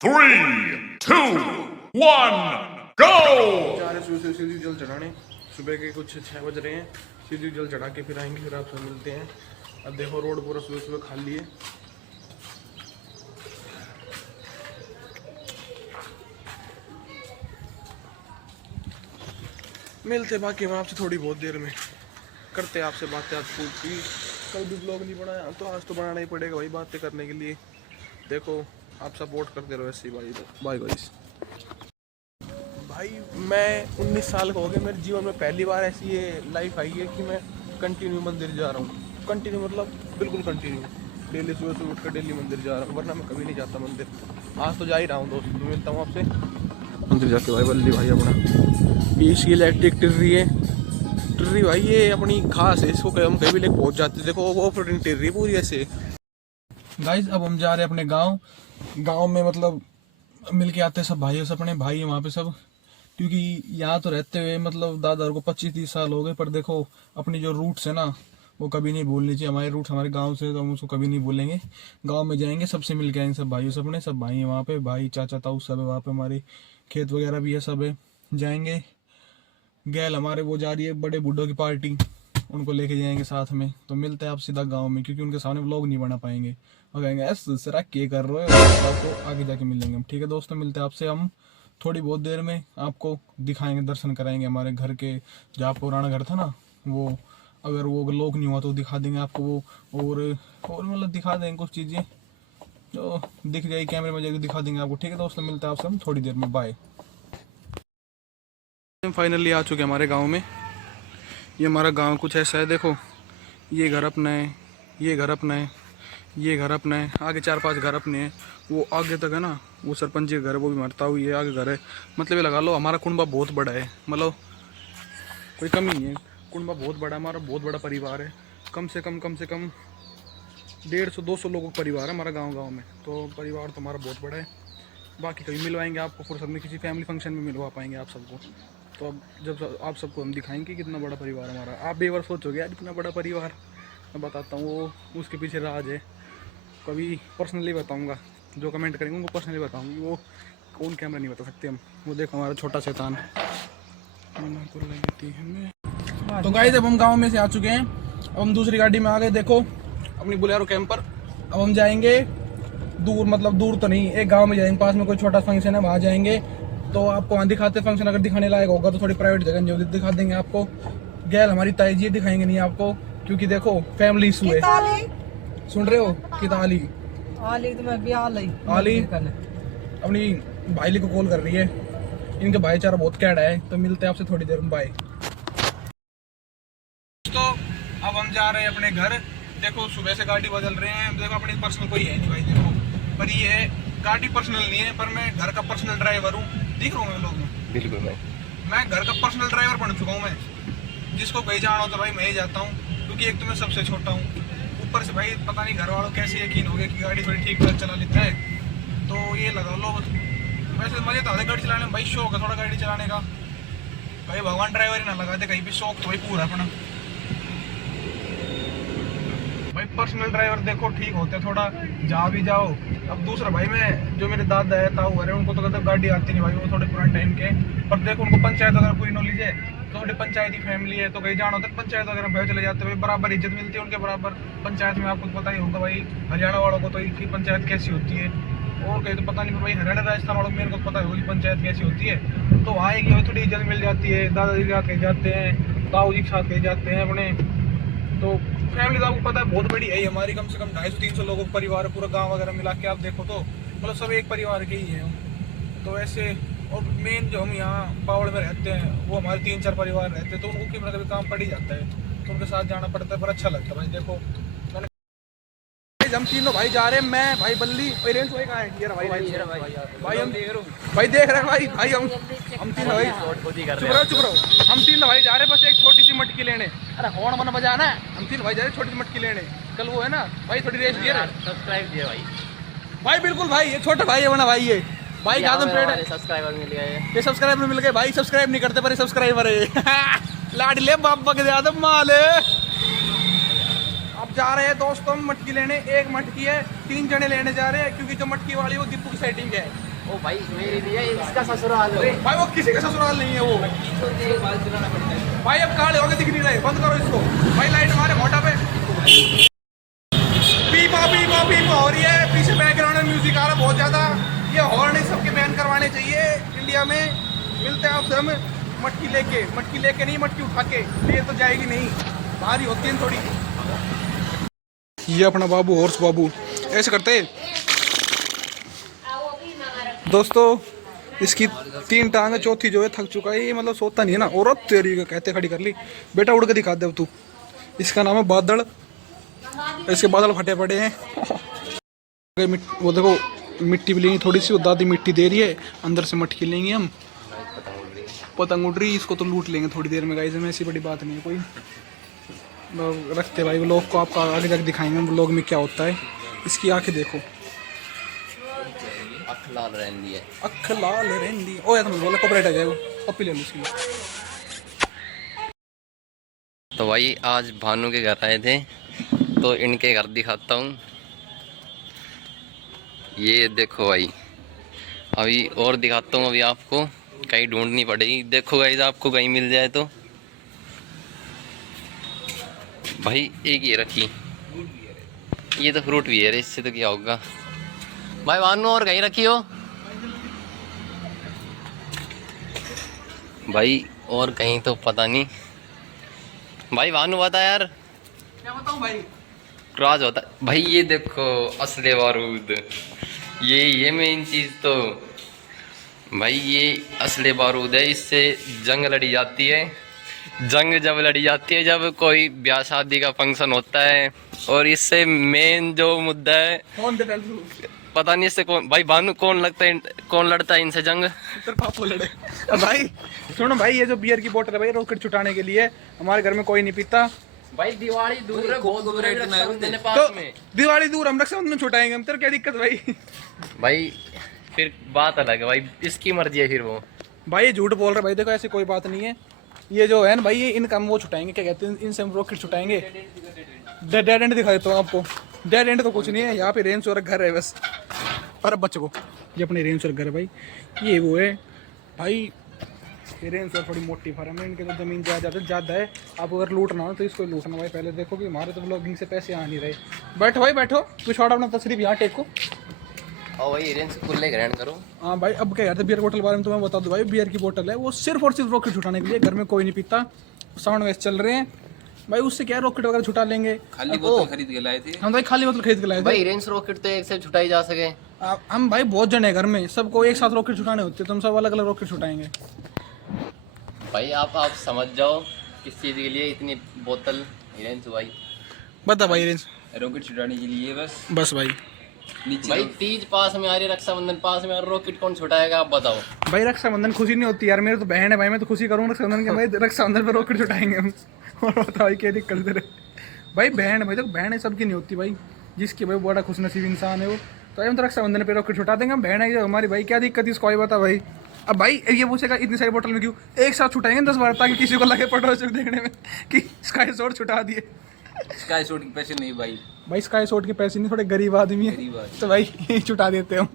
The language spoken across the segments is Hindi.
3, 2, 1, go! जा रहे सुबह से सीधी जल चढ़ाने। सुबह के कुछ 6 बज रहे हैं। सीधी जल चढ़ा के फिर आएंगे, फिर आपसे मिलते हैं। अब देखो रोड पूरा सुबह सुबह खाली है। मिलते बाकी हम आपसे थोड़ी बहुत देर में, करते आपसे बातें। आज फूड की कल भी ब्लॉग नहीं बनाया तो आज तो बनाना ही पड़ेगा भाई बातें करने के लिए। देखो आप सपोर्ट करते रहो ऐसे ही भाई। Bye guys. भाई मैं 19 साल का हो गया, मेरे जीवन में पहली बार ऐसी ये लाइफ आई है कि मैं कंटिन्यू मंदिर जा रहा हूँ। कंटिन्यू मतलब बिल्कुल कंटिन्यू। डेली सुबह सुबह उठ कर डेली मंदिर जा रहा हूँ, वरना मैं कभी नहीं जाता मंदिर। आज तो जा ही रहा हूँ दोस्त, मिलता हूँ आपसे मंदिर जाके। भाई बल्ली भाई अपना ये इसकी इलेक्ट्रिक टिर्री है। टिर्री भाई ये अपनी खास है, इसको हम कभी लेके पहुँच जाते। देखो वो प्रोटीन टिर्री पूरी ऐसे। गाइस अब हम जा रहे हैं अपने गाँव में, मतलब मिल के आते हैं सब भाई, अपने भाई हैं वहाँ पे सब। क्योंकि यहाँ तो रहते हुए मतलब दादा को 25-30 साल हो गए, पर देखो अपनी जो रूट्स है ना वो कभी नहीं भूलनी चाहिए। हमारे रूट्स हमारे गांव से, तो हम उसको कभी नहीं भूलेंगे। गांव में जाएंगे, सबसे मिल के आएंगे, सब भाइयों से अपने, सब भाई हैं वहाँ पे, भाई चाचा ताऊ सब है वहाँ पे। हमारे खेत वगैरह भी है, सब है। जाएंगे गैल हमारे वो जा रही है बड़े बूढ़ों की पार्टी, उनको लेके जाएंगे साथ में। तो मिलते हैं आप सीधा गाँव में, क्योंकि उनके सामने व्लॉग नहीं बना पाएंगे। और कहेंगे ऐसा सरा क्या कर रहे हो, आपको आगे जाके मिलेंगे हम। ठीक है दोस्तों, मिलते हैं आपसे हम थोड़ी बहुत देर में। आपको दिखाएंगे, दर्शन कराएंगे हमारे घर के, जहाँ पुराना घर था ना वो, अगर वो लोग नहीं हुआ तो दिखा देंगे आपको वो। और मतलब दिखा देंगे कुछ चीज़ें जो दिख जाएगी कैमरे में, जाकर दिखा देंगे आपको। ठीक है दोस्तों, मिलते हैं आपसे हम थोड़ी देर में। बाय। हम फाइनली आ चुके हैं हमारे गाँव में। ये हमारा गाँव कुछ ऐसा है, देखो ये घर अपना है, ये घर अपना है, ये घर अपना है, आगे 4-5 घर अपने हैं। वो आगे तक है ना वो सरपंच का घर है, वो भी मरता हुई है, आगे घर है। मतलब ये लगा लो हमारा कुंबा बहुत बड़ा है, मतलब कोई कमी नहीं है। कुंबा बहुत बड़ा, हमारा बहुत बड़ा परिवार है। कम से कम 150-200 लोगों का परिवार है हमारा गाँव में। तो परिवार तो हमारा बहुत बड़ा है। बाकी कभी मिलवाएंगे आपको फुर्सत में, किसी फैमिली फंक्शन में मिलवा पाएंगे आप सबको। तो अब जब आप सबको हम दिखाएंगे कितना बड़ा परिवार हमारा, आप भी एक बार सोचोगे यार इतना बड़ा परिवार। मैं बताता हूँ वो उसके पीछे राज है, कभी पर्सनली बताऊंगा। जो कमेंट करेंगे उनको पर्सनली बताऊंगी, वो कौन कैमरा नहीं बता सकते हम। वो देखो हमारा छोटा शैतान। तो गाइस अब हम गांव में से आ चुके हैं, अब हम दूसरी गाड़ी में आ गए। देखो अपनी बोलेरो कैंपर। अब हम जाएंगे दूर, मतलब दूर तो नहीं, एक गाँव में जाएंगे, पास में कोई छोटा फंक्शन है वहाँ जाएंगे। तो आपको वहाँ दिखाते फंक्शन, अगर दिखाने लायक होगा तो थोड़ी प्राइवेट जगह नहीं होगी, दिखा देंगे आपको। गैल हमारी ताई जी दिखाएंगे नहीं आपको, क्योंकि देखो फैमिली इशू है। सुन रहे हो किताली आली अपनी भाईली को कॉल कर रही है, इनका भाईचारा बहुत कैड है। तो मिलते हैं आपसे थोड़ी देर में, बाय। तो अब हम जा रहे हैं अपने घर। देखो सुबह से गाड़ी बदल रहे हैं, देखो अपनी पर्सनल कोई है नहीं भाई, देखो पर ये है गाड़ी पर्सनल नहीं है, पर मैं घर का पर्सनल ड्राइवर हूँ। दिख रहा हूँ मैं लोग में, बिल्कुल भाई मैं घर का पर्सनल ड्राइवर बन चुका हूँ। मैं जिसको कहीं जाना हो तो भाई मैं ही जाता हूँ, क्योंकि एक तो मैं सबसे छोटा हूँ, ऊपर से भाई पता नहीं घर वालों कैसे यकीन हो गया कि गाड़ी थोड़ी ठीक ठाक चला लेता है। तो ये लगा लो, वैसे मजे तो आते गाड़ी चलाने में भाई, शौक है थोड़ा गाड़ी चलाने का भाई। भगवान ड्राइवर ही ना लगा दे कहीं भी, शौक तो भाई पूरा अपना भाई। पर्सनल ड्राइवर देखो ठीक होते हैं, थोड़ा जा भी जाओ। अब दूसरा भाई मैं जो मेरे दादा है ताऊ है, उनको तो कभी गाड़ी आती नहीं भाई, वो थोड़े पुराने टाइम के। पर देखो उनको पंचायत वगैरह पूरी नॉलेज है, तो थोड़ी पंचायती फैमिली है, तो कहीं जाना होता है पंचायत वगैरह में चले जाते हैं, बराबर इज्जत मिलती है उनके बराबर। पंचायत में आपको पता ही होगा भाई, हरियाणा वालों को तो इनकी पंचायत कैसी होती है, और कहीं तो पता नहीं, पर भाई हरियाणा राजस्थान वालों को मेरे को पता होगा पंचायत कैसी होती है। तो आएगी थोड़ी इज्जत मिल जाती है, दादाजी के साथ कहीं जाते हैं, ताऊ जी के साथ कहीं जाते हैं अपने। तो फैमिली तो आपको पता है बहुत बड़ी है हमारी, कम से कम 250-300 लोगों का परिवार है, पूरा गांव वगैरह मिला के आप देखो तो मतलब सब एक परिवार के ही हैं। तो ऐसे, और मेन जो हम यहाँ पावड़ में रहते हैं वो हमारे 3-4 परिवार रहते हैं, तो उनको कभी ना कभी काम पड़ ही जाता है, तो उनके साथ जाना पड़ता है, पर अच्छा लगता है भाई। देखो मैंने हम तीनों भाई जा रहे हैं, मैं भाई बल्ली पेरेंट्स भाई कहाँ है, ये भाई भाई हम भाई देख रहे हैं भाई हम तीनों भाई चुप रहो हम तीनों भाई जा रहे हैं बस एक छोटी सी मटकी लेने। अरे हॉर्न मन बजाना है, हम तीनों भाई जा रहे हैं छोटी सी मटकी लेने। कल वो है ना भाई, थोड़ी रेस्ट दिया, सब्सक्राइब दिया भाई बिल्कुल भाई, ये छोटा भाई है बना भाई, ये भाई सब्सक्राइबर मिल गए, ये सब्सक्राइबर मिल गए भाई। सब्सक्राइब नहीं करते पर सब्सक्राइबर है लाडले बाबा के ज्यादा माल है। अब जा रहे हैं दोस्तों मटकी लेने, एक मटकी है 3 जने लेने जा रहे हैं, क्योंकि जो मटकी वाली वो दीपू की सेटिंग है। ओ भाई मेरे लिए इसका ससुराल है। भाई वो किसी का ससुराल नहीं है वो। भाई अब काले होके दिख नहीं रहे, बंद करो इसको। भाई लाइट हमारे मोटा पे पीपा पीपा पीपा हो रही है, पीछे बैकग्राउंड में म्यूजिक आ रहा है बहुत ज्यादा। ये हॉर्न सबके बैन करवाने चाहिए इंडिया में। मिलते हैं आपसे हम मटकी लेके नहीं, मटकी उठा के, ये तो जाएगी नहीं, भारी होती है थोड़ी। ये अपना बाबू, हॉर्स बाबू ऐसे करते दोस्तों। इसकी 3 टांग है, चौथी जो है थक चुका है ये, मतलब सोता नहीं है ना। औरत तेरी का कहते खड़ी कर ली। बेटा उड़ के दिखा दे अब तू। इसका नाम है बादल। इसके बादल फटे पड़े हैं। वो देखो मिट्टी भी लेंगी थोड़ी सी, वो दादी मिट्टी दे रही है, अंदर से मटकी लेंगे हम। पतंग उड़ रही, इसको तो लूट लेंगे थोड़ी देर में गाइस में, ऐसी बड़ी बात नहीं है कोई। रखते भाई व्लॉग को, आपका आगे जाके दिखाएंगे व्लॉग में क्या होता है। इसकी आंखें देखो, अख लाल रहती है। अख लाल रहती है। ओ यार तुम बोले कॉपीराइट आ जाएगा, कॉपी ले लो इसकी। तो भाई आज भानु के घर आए थे, तो इनके घर दिखाता हूँ। ये देखो भाई, अभी और दिखाता हूँ। अभी आपको कहीं ढूंढनी पड़ेगी। देखो गाइस, आपको कहीं मिल जाए तो। भाई एक ये रखी, ये तो फ्रूट भी है, इससे तो क्या होगा। भाई भानु और कहीं रखी हो भाई, और कहीं तो पता नहीं। भाई भानु बता यार, क्या बताऊं भाई। राज होता भाई। ये देखो असले बारूद, ये मेन चीज तो भाई, ये असले बारूद है। इससे जंग लड़ी जाती है। जंग जब लड़ी जाती है जब कोई ब्याह शादी का फंक्शन होता है। और इससे मेन जो मुद्दा है, पता नहीं इससे कौन, भाई भानु कौन लड़ता है इनसे जंग। पापा लड़े। भाई सुनो भाई, ये जो बियर की बोतल है भाई, रॉकेट छुटाने के लिए। हमारे घर में कोई नहीं पीता भाई। दिवाली दूर है, बहुत दूर है तो पास में। दिवाली दूर, हम रक्षाबंधन में छुटाएंगे हम, तेरे क्या दिक्कत भाई। भाई फिर बात अलग है भाई, इसकी मर्जी है फिर वो। भाई ये झूठ बोल रहे भाई, देखो ऐसी कोई बात नहीं है। ये जो है ना भाई, ये इनका हम वो छुटाएंगे, क्या कहते हैं, इनसे हम रॉकेट छुटाएंगे। डेड एंड दिखा देता हूँ आपको। डेड एंड तो कुछ नहीं है, यहाँ पे रेंज और घर है बस। और अब बच्चों को, ये अपने रेंज और घर है भाई। ये वो है भाई, ये रेंज और थोड़ी मोटी फार्म है, इनके तो जमीन ज़्यादा है। आप अगर लूटना हो तो इसको लूटना भाई। पहले देखो कि हमारे तो ब्लॉगिंग से पैसे आ नहीं रहे। बैठो भाई बैठो, कुछ और अपना तस्रीफ यहाँ टेको। और भाई रेंज खुले ग्रहण करो। हाँ भाई, अब क्या यार, बियर बोतल बारे में तुम्हें बता दूं भाई। बियर की बोतल है, वो सिर्फ और सिर्फ रॉकेट छुटाने के लिए। घर में कोई नहीं पीता, साउंड वेस्ट चल रहे हैं भाई, उससे क्या रॉकेट वगैरह छुटा लेंगे। खाली बोतल खरीद के लाए थे हम भाई, खाली बोतल खरीद के लाए थे भाई। रेंज रॉकेट तो एक से छुटाई जा सके। हम भाई बहुत जने घर में, सबको एक साथ रॉकेट छुटाने होते हैं, तो हम सब अलग अलग रॉकेट छुटाएंगे। भाई आप समझ जाओ किस चीज़ के लिए इतनी बोतल रेंज भाई। बता भाई रेंज, रॉकेट छुटाने के लिए बस भाई। नीचे भाई तीज पास में आ रही, रक्षाबंधन पास में, और रॉकेट कौन छुटाएगा आप बताओ। भाई रक्षाबंधन खुशी नहीं होती यार, मेरे तो बहन है भाई, मैं तो खुशी करूँगा रक्षाबंधन के। भाई रक्षाबंधन पे रॉकेट छुटाएंगे हम। और बता भाई क्या दिक्कत तेरे भाई। बहन है भाई, तो बहन है सबकी नहीं होती भाई, जिसकी भाई बड़ा खुशनसीब इंसान है वो, तो हम तो रक्षाबंधन पे रॉकेट छुटा देंगे। हम बहन है हमारी भाई, क्या दिक्कत है इसको भाई, बता भाई। अब भाई ये पूछेगा इतनी सारी बोतल में क्यों, एक साथ छुटाएंगे 10 बार, ताकि किसी को लगे पटो देखने में कि स्काई शॉट छुटा दिए। स्काई शॉट के पैसे नहीं भाई। भाई स्काई शॉट के पैसे नहीं, थोड़े गरीब आदमी है, गरीब आदमी। तो भाई छुटा देते हम।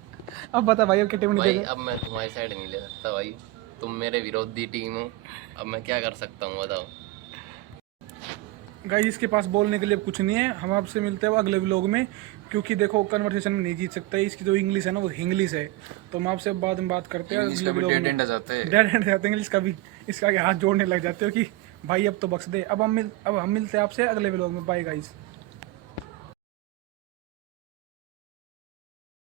अब बता भाई, अब क्या टीम भाई नहीं अब मैं तुम्हारी साइड नहीं ले सकता भाई, तुम मेरे विरोधी टीम हो। अब मैं क्या कर सकता हूँ बताओ। गाइस इसके पास बोलने के लिए कुछ नहीं है। हम आपसे मिलते हैं अगले व्लॉग में, क्योंकि देखो कन्वर्सेशन में नहीं जीत सकता है। इसकी जो इंग्लिश है ना, वो हिंग्लिश है, तो हम आपसे बाद में बात करते हैं। इसका भी डेड एंड आ जाता है। डेड एंड जाते हैं इंग्लिश का भी, इसका आगे हाथ जोड़ने लग जाते हो कि भाई अब तो बख्श दे। अब हम मिलते हैं आपसे अगले व्लॉग में। Bye guys.